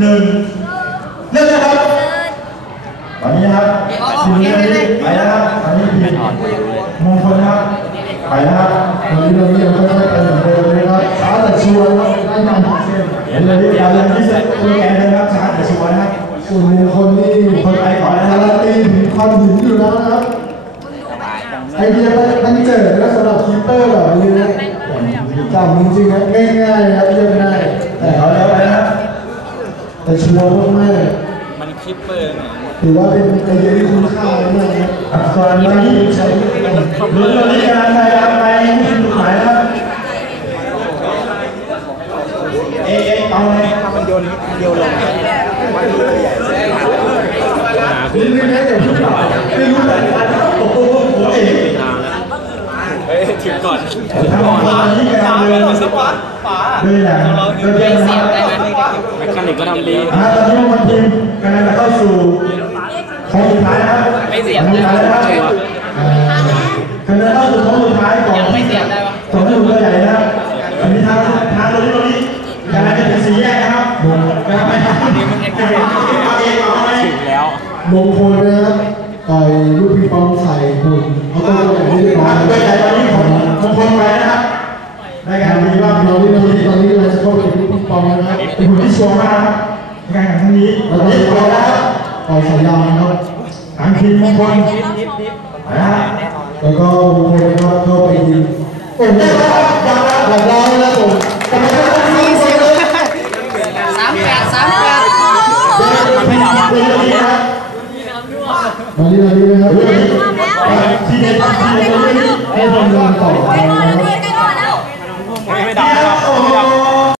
หนึ่งเริ่มนะครับตอนนี้นะครับทีมนี้ไปแล้วครับตอนนี้ทีมมงคลนะครับไปแล้วครับตอนนี้เรายังค่อยๆไปเหมือนเดิมนะครับช้าแต่ชัวร์ครับได้นำเส้นเห็นเลยที่การเริ่มที่สุดตัวแกนเลยครับช้าแต่ชัวร์นะครับส่วนมงคลนี่คนไปก่อนนะคการัรับนตีถึงความหินอยู่แล้วนะครับไอเดียมันเจิดนะสำหรับคีเปอร์แบบนี้นะจำจริงๆนะง่ายๆครับเรียบง่ายแต่ เอาแล้วไปนะครับ แต่ชัวร์มากมันคลิปเปอร์เนี่ยถือว่าเป็นไอเดียที่คุ้มค่ามากนะอะส่วนวันนี้ลุ้นตัวนี้การไปครับไปที่จุดหมายครับเอ๊ะเอาไงมันโยนเดียวลงนี่ไม่ได้แต่ที่ต่อไม่รู้เลยโอ้โหหัวเอกเฮ้ยถึงก่อนทางวันนี้กำลังเดินมาสิบวัเดินอย่างเดินเดินนะครับ แมคานิกก็ทำดีอ่าตอนนี้มันทีมกำลังจะเข้าสู่โค้งสุดท้ายนะครับไม่เสียบสุดท้ายแล้วครับกำลังเข้าสู่โค้งสุดท้ายก่อนไม่เสียบได้ปะสองลูกเรือใหญ่นะครับอันนี้ทางทางตรงนี้ตรงนี้กำลังจะถึงสี่แยกนะครับกำลังไปครับนี่มันเองเอาเองเอาไหมถึงแล้วมงคลนะครับต่อยลูกปิงปองใส่หุ่นเขาก็แบบนี้เรียบร้อยเรือใหญ่ตอนนี้ของมงคลไปนะครับรายการดีว่าตเราอนนี้ที่เราเราตอนนี้เราจะเข้าไป ลูกปิงปองนะครับเป็นคนที่ชัวร์มากครับในการแข่งขันนี้วตอนนี้พอแล้วต่อสายยาวนะครับทางทีมมงคลนะครับแล้วก็มงคลนะครับเข้าไปยิงโอ้โหหลับร้อยแล้วผมกำลังจะตีเสียเลยสามแปดสามแปดมันไม่ดับเลยนะครับมาดีมาดีนะครับที่เด็ดที่เด็ดที่เด็ดให้ทำงานต่อไปนะ